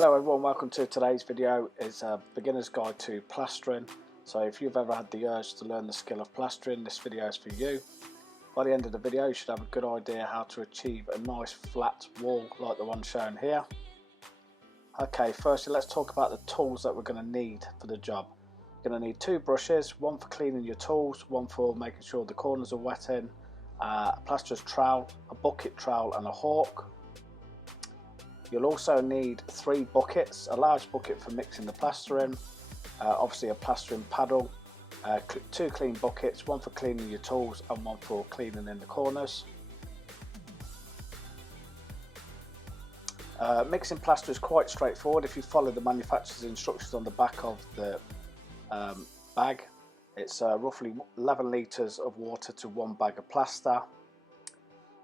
Hello everyone, welcome to today's video. It's a beginner's guide to plastering. So if you've ever had the urge to learn the skill of plastering, this video is for you. By the end of the video you should have a good idea how to achieve a nice flat wall like the one shown here. Okay, firstly let's talk about the tools that we're going to need for the job. You're going to need two brushes, one for cleaning your tools, one for making sure the corners are wet in, a plasterer's trowel, a bucket trowel and a hawk. You'll also need 3 buckets, a large bucket for mixing the plaster in, obviously a plastering paddle, 2 clean buckets, one for cleaning your tools and one for cleaning in the corners. Mixing plaster is quite straightforward if you follow the manufacturer's instructions on the back of the bag. It's roughly 11 litres of water to 1 bag of plaster.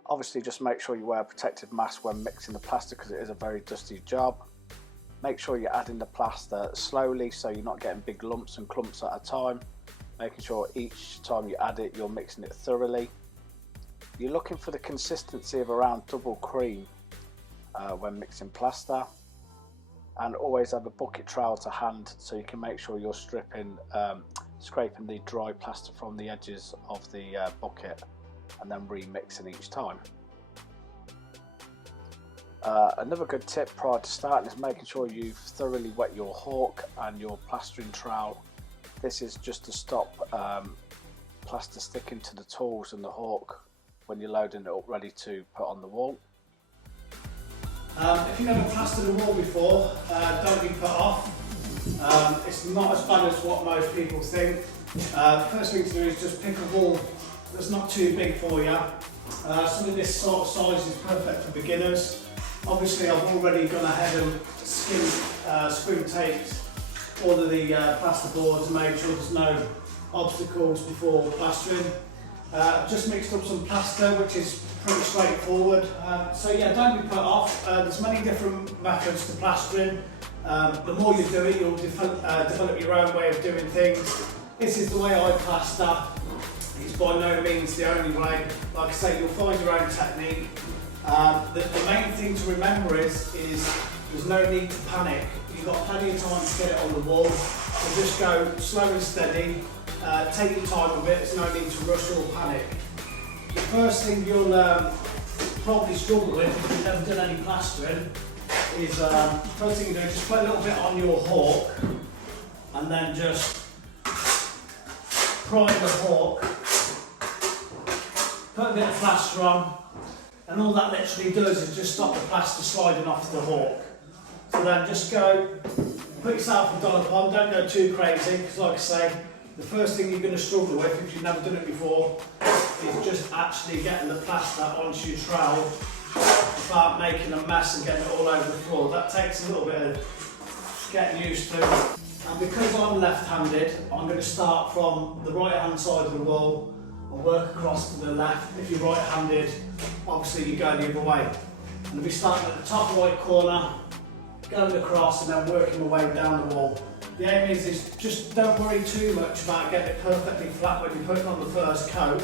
Obviously just make sure you wear a protective mask when mixing the plaster because it is a very dusty job. Make sure you're adding the plaster slowly so you're not getting big lumps and clumps at a time. Making sure each time you add it you're mixing it thoroughly. You're looking for the consistency of around double cream when mixing plaster. And always have a bucket trowel to hand so you can make sure you're scraping the dry plaster from the edges of the bucket and then remixing each time. Another good tip prior to starting is making sure you've thoroughly wet your hawk and your plastering trowel. This is just to stop plaster sticking to the tools and the hawk when you're loading it up ready to put on the wall. If you've never plastered a wall before, don't be put off. It's not as bad as what most people think. First thing to do is just pick a wall that's not too big for you. Some of this sort of size is perfect for beginners. Obviously I've already gone ahead and screw taped all of the plaster boards and made sure there's no obstacles before plastering. Just mixed up some plaster, which is pretty straightforward. So yeah, don't be put off. There's many different methods to plastering. The more you do it, you'll develop your own way of doing things. This is the way I plaster. It's by no means the only way. Like I say, you'll find your own technique. The main thing to remember is there's no need to panic. You've got plenty of time to get it on the wall. So just go slow and steady. Take your time with it. There's no need to rush or panic. The first thing you'll probably struggle with if you've never done any plastering is first thing you do, just put a little bit on your hawk and then just prime the hawk, put a bit of plaster on, and all that literally does is just stop the plaster sliding off the hawk. So then just go, put yourself a dollop on, don't go too crazy because like I say, the first thing you're going to struggle with if you've never done it before is just actually getting the plaster onto your trowel without making a mess and getting it all over the floor. That takes a little bit of getting used to. And because I'm left-handed, I'm going to start from the right-hand side of the wall and work across to the left. If you're right-handed, obviously you go the other way. And I'll be starting at the top right corner, going across and then working my way down the wall. The aim is just don't worry too much about getting it perfectly flat when you're putting on the first coat,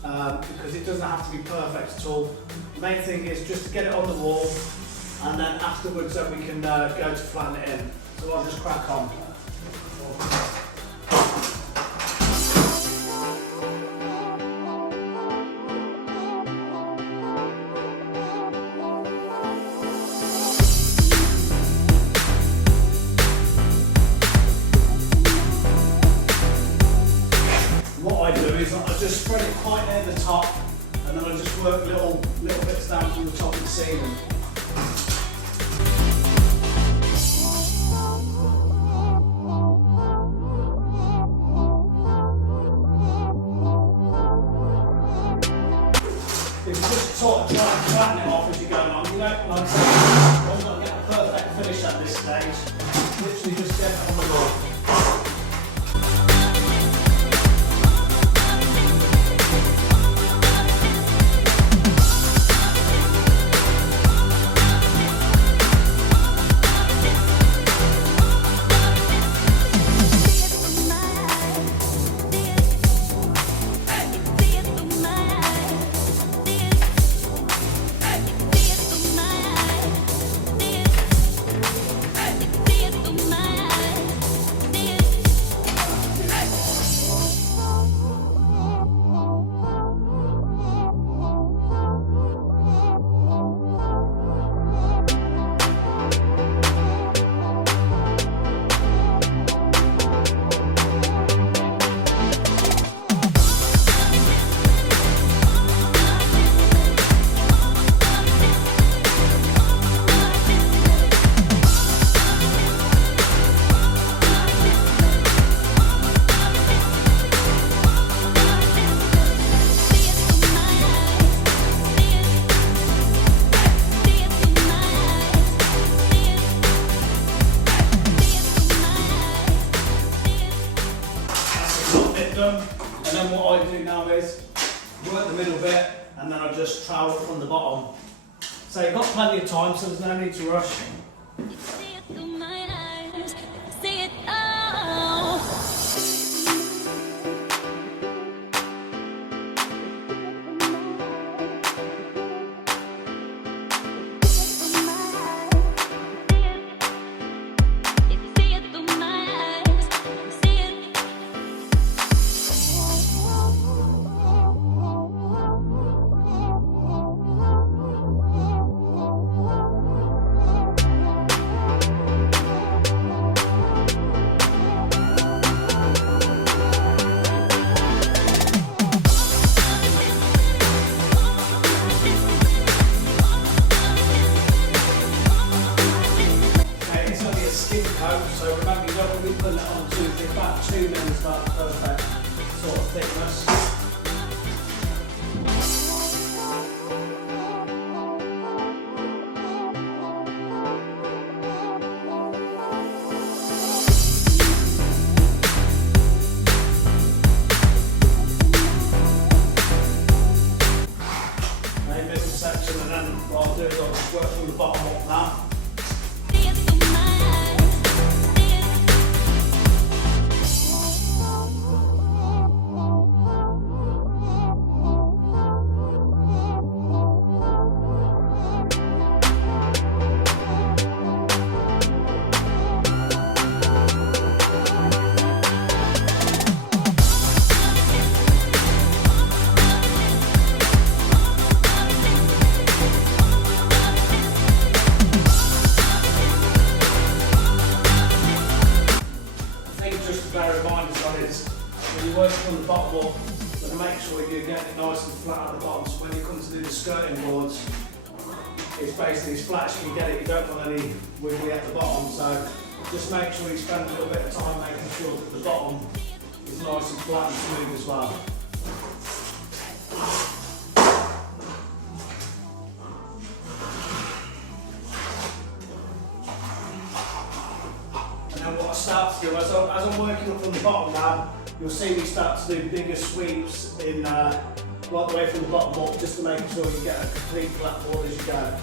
because it doesn't have to be perfect at all. The main thing is just to get it on the wall, and then afterwards then we can go to flatten it in. So I'll just crack on. I just spread it quite near the top and then I just work little bits down from the top of the ceiling. If you just sort of try and flatten it off as you're going on, you don't, like I say, you've got to get a perfect finish at this stage. Literally just get it on the wall. middle bit, and then I'll just trowel up from the bottom. So you've got plenty of time, so there's no need to rush. So remember, you don't want to be putting it on too thick, about 2 mils, about the perfect sort of thickness. Main middle section, and then what I'll do is I'll just work from the bottom up now. When you work from the bottom up, but make sure you get it nice and flat at the bottom, so when you come to do the skirting boards, it's basically as flat as you can get it. You don't want any wiggly at the bottom, so just make sure you spend a little bit of time making sure that the bottom is nice and flat and smooth as well. And then what I start to do, as I'm working up from the bottom now, you'll see me start to do bigger sweeps in right the way from the bottom up, just to make sure you get a complete flat board as you go.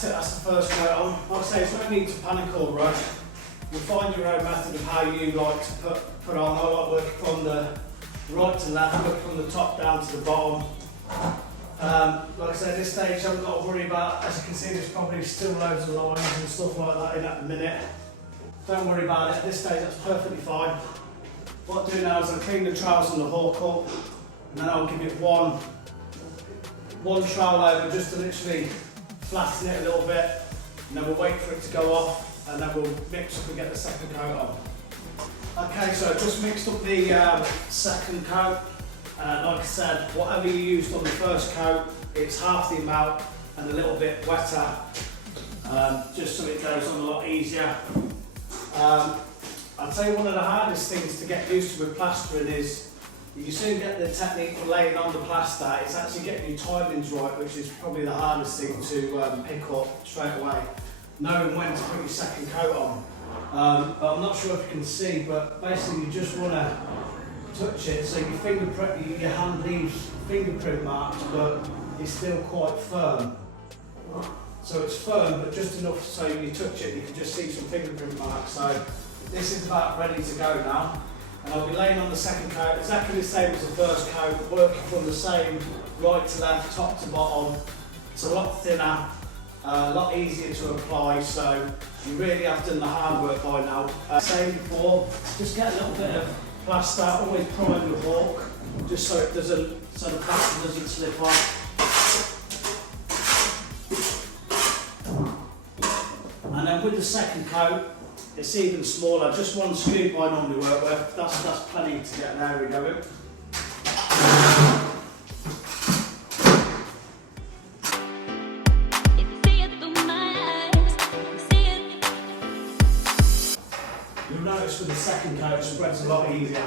That's the first coat on. Like I say, there's no need to panic or rush. You'll find your own method of how you like to put on. I like working from the right to left, work from the top down to the bottom. Like I said, at this stage, I haven't got to worry about, as you can see, there's probably still loads of lines and stuff like that in at the minute. Don't worry about it. At this stage, that's perfectly fine. What I'll do now is I'll clean the trowels and the hawk up, and then I'll give it one trowel over just to literally flatten it a little bit, and then we'll wait for it to go off, and then we'll mix up and get the second coat on. Okay, so just mixed up the second coat. Like I said, whatever you used on the first coat, it's half the amount and a little bit wetter, just so it goes on a lot easier. I'd say one of the hardest things to get used to with plastering is You soon get the technique for laying on the plaster. It's actually getting your timings right, which is probably the hardest thing to pick up straight away. Knowing when to put your second coat on. But I'm not sure if you can see, but basically you just want to touch it so your hand leaves fingerprint marks, but it's still quite firm. So it's firm, but just enough so you touch it, you can just see some fingerprint marks. So this is about ready to go now. And I'll be laying on the second coat, exactly the same as the first coat, working from the same right to left, top to bottom. It's a lot thinner, a lot easier to apply, so you really have done the hard work by now. Same before, just get a little bit of plaster, always prime the hawk, just so the plaster doesn't slip off. And then with the second coat, it's even smaller, just one scoop I normally work with, that's plenty to get there, we go. You'll notice with the second coat it spreads a lot easier.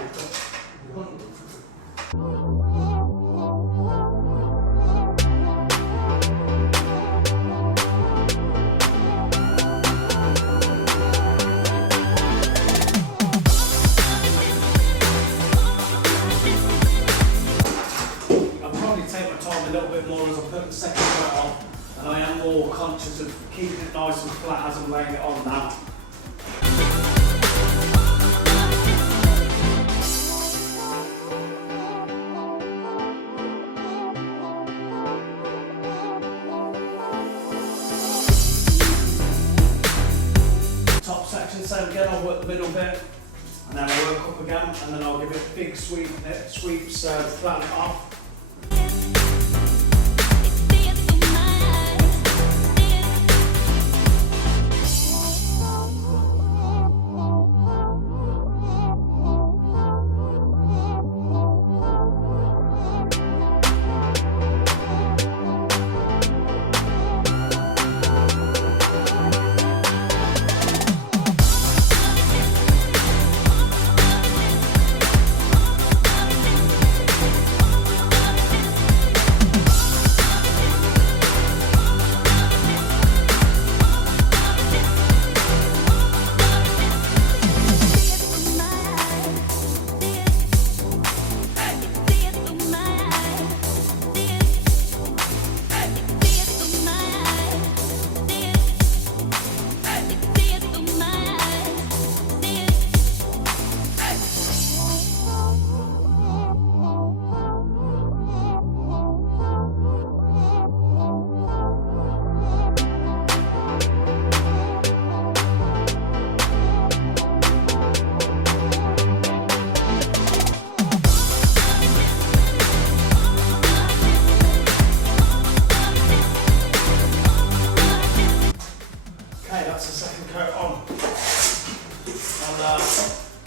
A little bit more as I put the second coat on, and I am more conscious of keeping it nice and flat as I'm laying it on now. Top section, same again, I'll work the middle bit, and then I'll work up again, and then I'll give it big sweeps to flatten it off.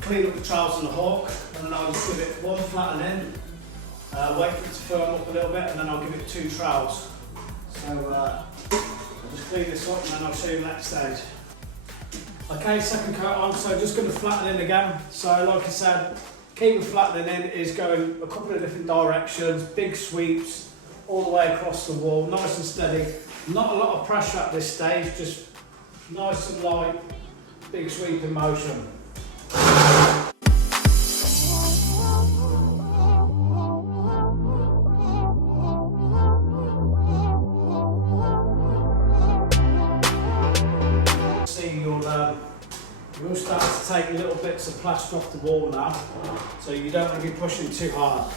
Clean up the trowels and the hawk, and then I'll just give it one flattening, wait for it to firm up a little bit, and then I'll give it 2 trowels. So I'll just clean this up and then I'll show you the next stage. Okay, second coat on, so just going to flatten in again. So like I said, keeping flattening in is going a couple of different directions, big sweeps all the way across the wall, nice and steady. Not a lot of pressure at this stage, just nice and light, big sweeping motion. You'll start to take little bits of plaster off the wall now, so you don't want to be pushing too hard.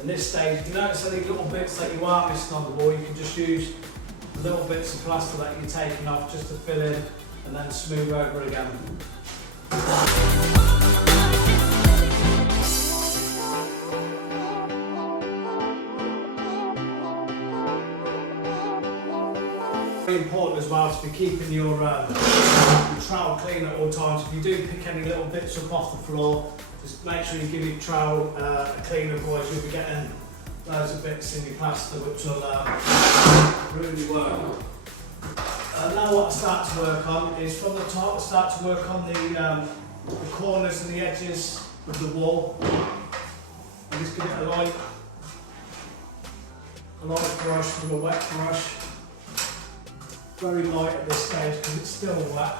In this stage, if you notice any little bits that you are missing on the wall, you can just use little bits of plaster that you're taking off just to fill in and then smooth over again. Very important as well to be keeping your trowel clean at all times. If you do pick any little bits up off the floor, just make sure you give your trowel a clean, otherwise you'll be getting loads of bits in your plaster which will really work. Now what I start to work on is from the top, I start to work on the the corners and the edges of the wall. And just give it a light brush with a wet brush. Very light at this stage because it's still wet.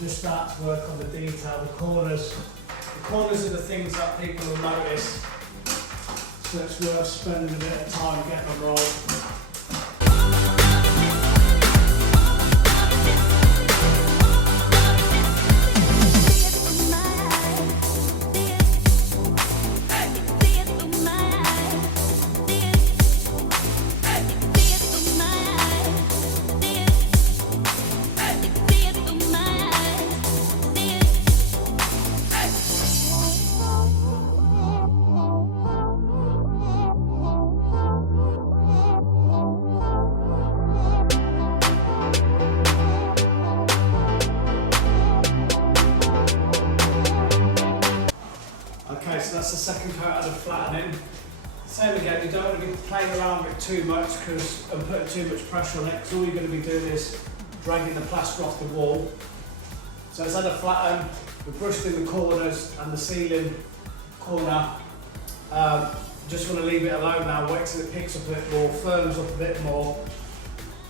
Just start to work on the detail, the corners. The corners are the things that people will notice, so it's worth spending a bit of time getting them right. Okay, so that's the second coat out of flattening. Same again, you don't want to be playing around with it too much and putting too much pressure on it, because all you're going to be doing is dragging the plaster off the wall. So instead of flatten, we've brushed in the corners and the ceiling corner. Just want to leave it alone now, wait till it picks up a bit more, firms up a bit more,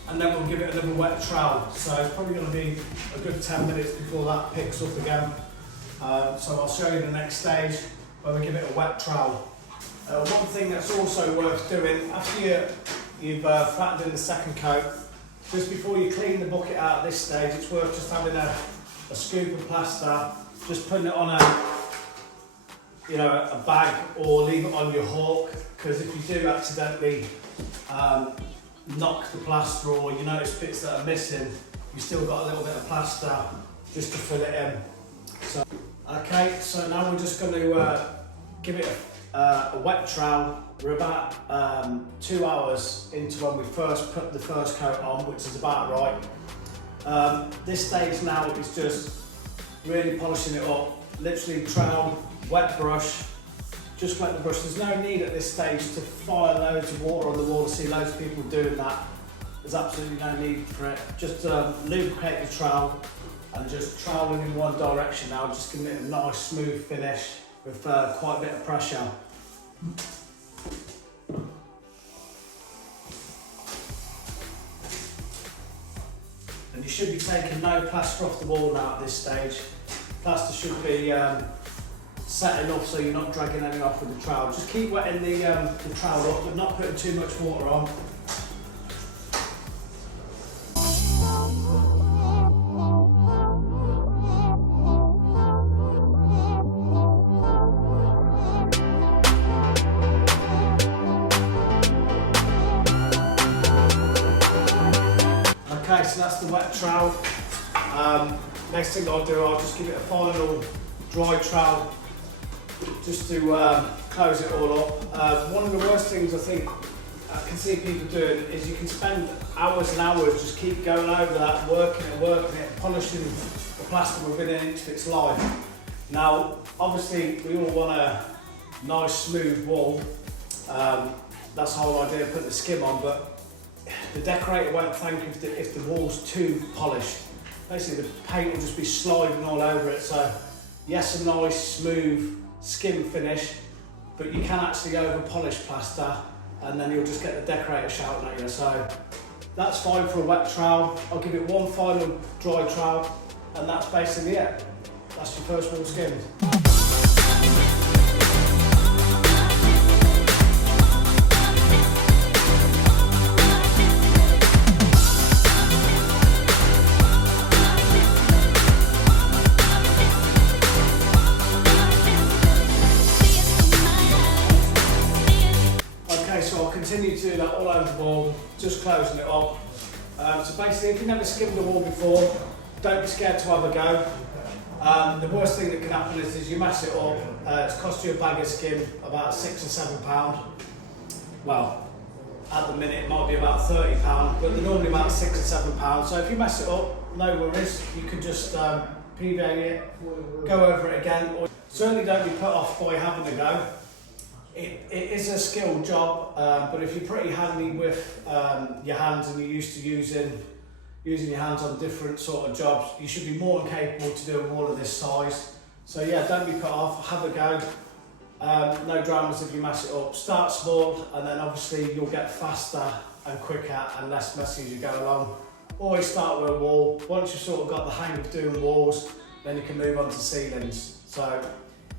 and then we'll give it another wet trowel. So it's probably going to be a good 10 minutes before that picks up again. So I'll show you the next stage where we give it a wet trowel. One thing that's also worth doing, after you've flattened in the second coat, just before you clean the bucket out at this stage, it's worth just having a scoop of plaster, just putting it on a bag or leave it on your hook, because if you do accidentally knock the plaster or you notice bits that are missing, you've still got a little bit of plaster just to fill it in. Okay, so now we're just going to give it a wet trowel. We're about 2 hours into when we first put the first coat on, which is about right. This stage now is just really polishing it up. Literally trowel, wet brush, just wet the brush. There's no need at this stage to fire loads of water on the wall. I see loads of people doing that. There's absolutely no need for it. Just lubricate the trowel and just troweling in one direction now, just giving it a nice smooth finish with quite a bit of pressure. And you should be taking no plaster off the wall now at this stage. Plaster should be set enough so you're not dragging any off with the trowel. Just keep wetting the trowel up, but not putting too much water on. Okay, so that's the wet trowel. Next thing I'll do, I'll just give it a final dry trowel just to close it all up. One of the worst things I think I can see people doing is you can spend hours and hours just keep going over that, working it, polishing the plaster within an inch of its life. Now, obviously, we all want a nice smooth wall. That's the whole idea of putting the skim on, but the decorator won't thank you if the wall's too polished. Basically, the paint will just be sliding all over it. So, yes, a nice smooth skim finish, but you can actually over polish plaster, and then you'll just get the decorator shouting at you. So that's fine for a wet trowel. I'll give it one final dry trowel, and that's basically it. That's your first wall skimmed. So I'll continue to do that all over the wall, just closing it up. So basically, if you've never skimmed a wall before, don't be scared to have a go. The worst thing that can happen is you mess it up. It's cost you a bag of skim about £6 or £7. Well, at the minute it might be about £30, but they're normally about £6 or £7. So if you mess it up, no worries. You can just PVA it, go over it again. Or certainly don't be put off by having a go. It is a skilled job, but if you're pretty handy with your hands and you're used to using using your hands on different sort of jobs, you should be more than capable to do a wall of this size. So yeah, don't be put off, have a go. No dramas if you mess it up. Start small and then obviously you'll get faster and quicker and less messy as you go along. Always start with a wall. Once you've sort of got the hang of doing walls, then you can move on to ceilings. So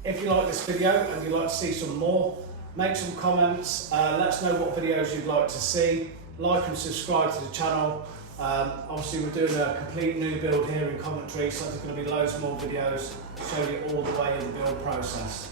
if you like this video and you'd like to see some more, make some comments, let us know what videos you'd like to see. Like and subscribe to the channel. Obviously we're doing a complete new build here in Coventry, so there's going to be loads more videos showing you all the way in the build process.